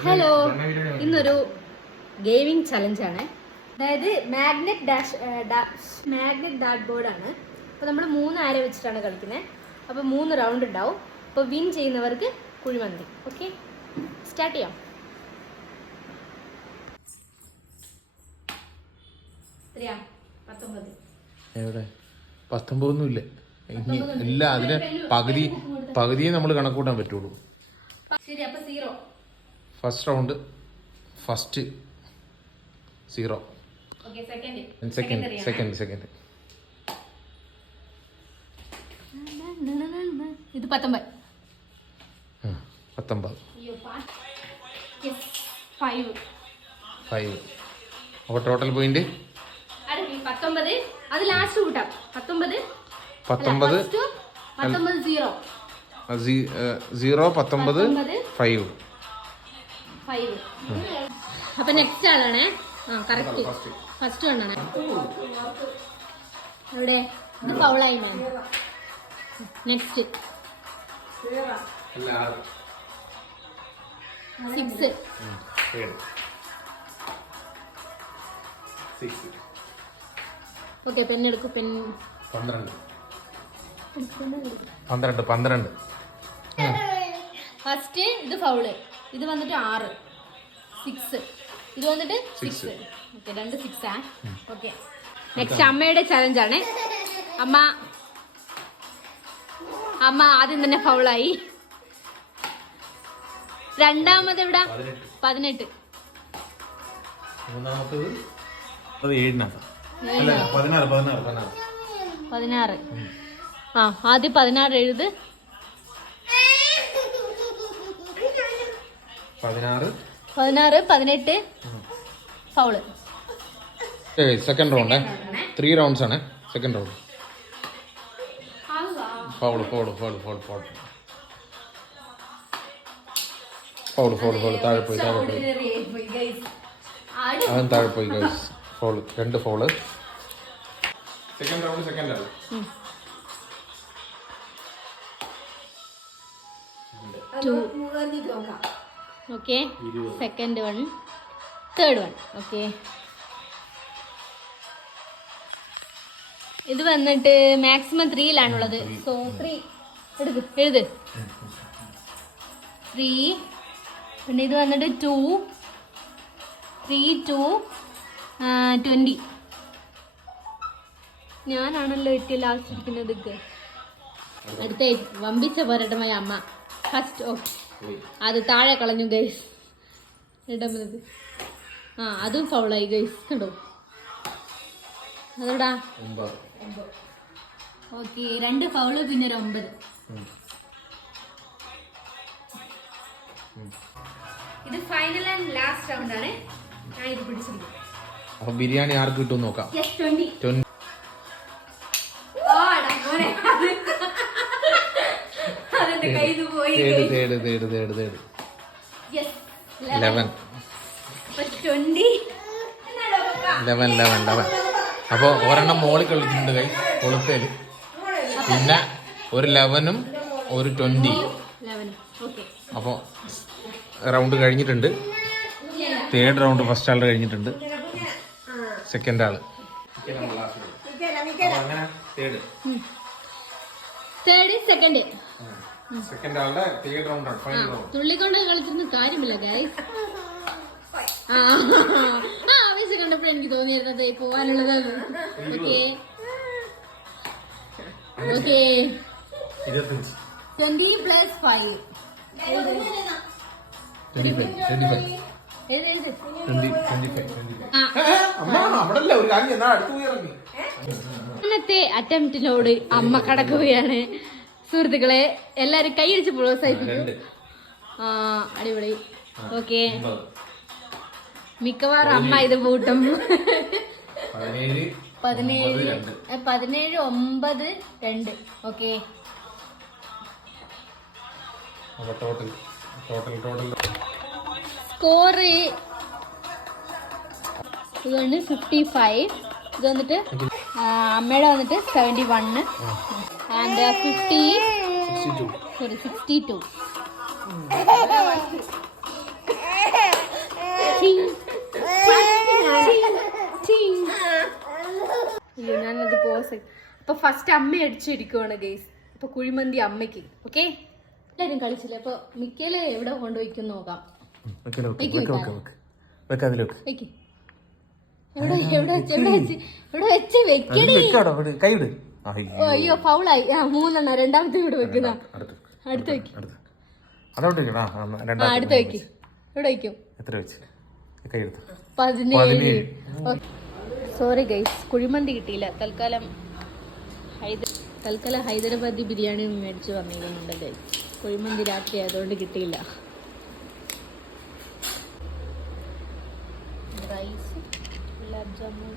Hello ഇന്നൊരു gaming challenge ആണ്. അതായത് മാഗ്നറ്റ് ഡാഷ് മാഗ്നറ്റ് ഡാഷ് ആണ്. അപ്പോൾ നമ്മൾ മൂന്ന് ആര വെച്ചിട്ടാണ് കളിക്കുന്നത് അപ്പോൾ മൂന്ന് റൗണ്ട് ഉണ്ടാവും. അപ്പോൾ വിൻ ചെയ്യുന്നവർക്ക് കുഴിമന്തി. ഓക്കെ സ്റ്റാർട്ട് ചെയ്യാം. എത്രയാ? പത്തൊമ്പത്. എവിടെ? പത്തൊമ്പതൊന്നും ഇല്ല ഇനി ഇല്ല അതിന് പകുതി പകുതിയെ നമ്മൾ കണക്കൂട്ടാൻ പറ്റുള്ളൂ. ശരി അപ്പോൾ zero first round first zero. Okay second second second second ഇത് പത്തൊമ്പത്. പത്തൊമ്പത്. ഫൈവ് അപ്പോൾ ടോട്ടൽ പോയിന്റ് പത്തൊമ്പത്. അത് ലാസ്റ്റ് കൂട്ടാം പത്തൊമ്പത്. പത്തൊമ്പത്. പത്തൊമ്പത് സീറോ സീറോ പത്തൊമ്പത് ഫൈവ് ഫൈവ്. അപ്പൊ നെക്സ്റ്റ് ആളാണേ. ആ കറക്റ്റ് ഫസ്റ്റ് വണ്ണാണേ അവിടെ ഇത് പൗളായി മാം. നെക്സ്റ്റ് സിക്സ് ഓക്കെ പെണ്ണെടുക്കും പെൻ പന്ത്രണ്ട്. പന്ത്രണ്ട് പന്ത്രണ്ട്. ഫസ്റ്റ് ഇത് ഫൗൾ ഇത് വന്നിട്ട് ആറ്. സിക്സ് ഇത് വന്നിട്ട് സിക്സ് ഓക്കെ രണ്ട് സിക്സ് ആ? ഓക്കെ നെക്സ്റ്റ് അമ്മയുടെ ചലഞ്ചാണ് അമ്മ അമ്മ ആദ്യം തന്നെ ഫൗളായി രണ്ടാമത് എവിടാ? പതിനെട്ട്. പതിനാറ് ആ ആദ്യം പതിനാറ് എഴുത്. പതിനാറ്. പതിനാറ് പതിനെട്ട്. Foul. Second round three rounds ആണ്. Second round foul foul foul foul foul foul foul foul. താഴെ പോയി താഴെ പോയി. അവൻ താഴെ പോയി ഗൈസ് ഫൗൾ രണ്ട് foul. Second round second 2 two okay second one third one okay ഇത് വന്നിട്ട് മാക്സിമം ത്രീയിലാണുള്ളത് സോ ത്രീ എടുക്ക് എഴുത്. ത്രീ പിന്നെ ഇത് വന്നിട്ട് ടു ത്രീ ടു ട്വന്റി ഞാനാണല്ലോ ഏറ്റവും ലാസ്റ്റ് ഇരിക്കുന്നത്. അടുത്ത വമ്പിച്ച പോരാട്ടമായ അമ്മ. ഫസ്റ്റ് ഓ അത് താഴെ കളഞ്ഞു ഗൈസ് ഇടമത് ആ അതും ഫൗളായി ഗൈസ് കണ്ടോ? അതെവിടാ? ഓക്കെ രണ്ട് ഫൗൾ പിന്നെ ഒരു ഒമ്പത്. ഇത് ഫൈനൽ ആൻഡ് ലാസ്റ്റ് റൗണ്ട് ആണ്. ഞാൻ ഇത് പിടിച്ചിരിക്കുന്നത് അപ്പൊ ബിരിയാണി ആർക്ക് കിട്ടും നോക്കാം. ട്വന്റി തേട് തേട് തേട് തേട് തേട്. Yes eleven twenty eleven eleven eleven അപ്പോൾ ഒരെണ്ണം മോളിൽ കളിച്ചിട്ടുണ്ട് കൈ കൊളുത്തേൽ. പിന്നെ ഒരു ലെവനും ഒരു ട്വന്റി ഓക്കെ അപ്പോൾ റൗണ്ട് കഴിഞ്ഞിട്ടുണ്ട്. തേർഡ് റൗണ്ട് ഫസ്റ്റ് ആൾ കഴിഞ്ഞിട്ടുണ്ട്. സെക്കൻഡ് ആൾ. തേർഡ് സെക്കൻഡ് സെക്കൻഡ് ആളുടെ തേർഡ് റൗണ്ട് ആണ് ഫൈനൽ കളിച്ചിരുന്ന കാര്യമില്ല ഗൈസ് ആ ആവേശം കണ്ടപ്പോൾ എനിക്ക് തോന്നിയിരുന്നത് പോവാനുള്ളതാണ് അറ്റംപ്റ്റിനോട് അമ്മ കടക്കുകയാണ് സുഹൃത്തുക്കളെ എല്ലാരും കൈയടിച്ച് പ്രോത്സാഹിപ്പിക്കും ആ അടിപൊളി. ഓക്കെ. മിക്കവാറും അമ്മ ഇത് പൂട്ടും. പതിനേഴ് പതിനേഴ് ഒമ്പത്, രണ്ട്. ഓക്കെ. സ്കോർ ഇത് വന്ന് ഫിഫ്റ്റി ഫൈവ് ഇത് വന്നിട്ട് അമ്മയുടെ വന്നിട്ട് seventy one and uh, 50 62 sorry 62 ഇല്ല ഞാനത് പോസ് അപ്പൊ ഫസ്റ്റ് അമ്മ അടിച്ചിരിക്കുവാണ് ഗെയ്സ് അപ്പൊ കുഴിമന്തി അമ്മയ്ക്ക് ഓക്കെ എല്ലാരും കളിച്ചില്ല? അപ്പൊ മിക്കയിൽ എവിടെ കൊണ്ടുപോയിക്കും നോക്കാം. എവിടെ വെച്ച് എവിടെ വെച്ച് എവിടെ വെച്ച് വെക്കണേ കൈവിട് അയ്യോ. ഫൗളായി. മൂന്നെണ്ണ. രണ്ടാമത്തെ ഇവിടെ വെക്കുന്ന അടുത്ത് വെക്ക്. അതോട്ട് അടുത്ത് വെക്ക്. ഇവിടെ വെക്കും. എത്ര വെച്ച്? പതിനേഴ്. സോറി ഗൈസ് കുഴിമന്തി കിട്ടിയില്ല. തൽക്കാലം തൽക്കാലം ഹൈദരാബാദി ബിരിയാണി മേടിച്ച് വന്നിരുന്നുണ്ട് ഗൈസ് കുഴിമന്തി രാത്രി ആയതുകൊണ്ട് കിട്ടിയില്ല. റൈസ് ഗുലാബ് ജാമുൻ.